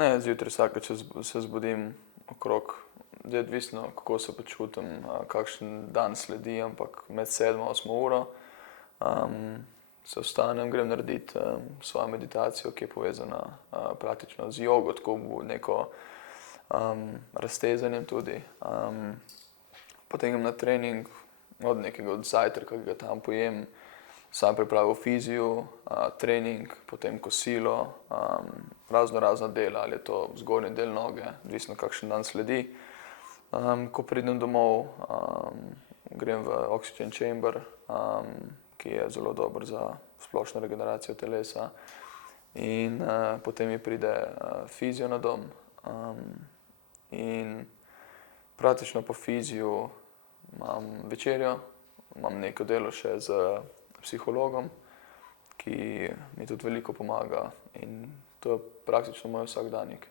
Ne, zjutraj vsakič se zbudim okrog, zdaj je odvisno, kako se počutim, kakšen dan sledi, ampak med 7. in 8. uro, se vstanem, grem naredit, svojo meditacijo, ki je povezana, praktično z jogo, tako neko, raztezanjem tudi. Potem grem na trening, od zajtrka, ki ga tam pojem, sam pripravil fizio, trening, potem kosilo, raznorazna dela, ali je to zgornji del noge, odvisno, kakšen dan sledi. Ko pridem domov, grem v oxygen chamber, ki je zelo dober za splošno regeneracijo telesa, in, potem mi pride, fizio na dom, in praktično po fiziu imam večerjo, imam neko delo še s psihologom, ki mi tudi veliko pomaga, in to je praktično moj vsakdanjik.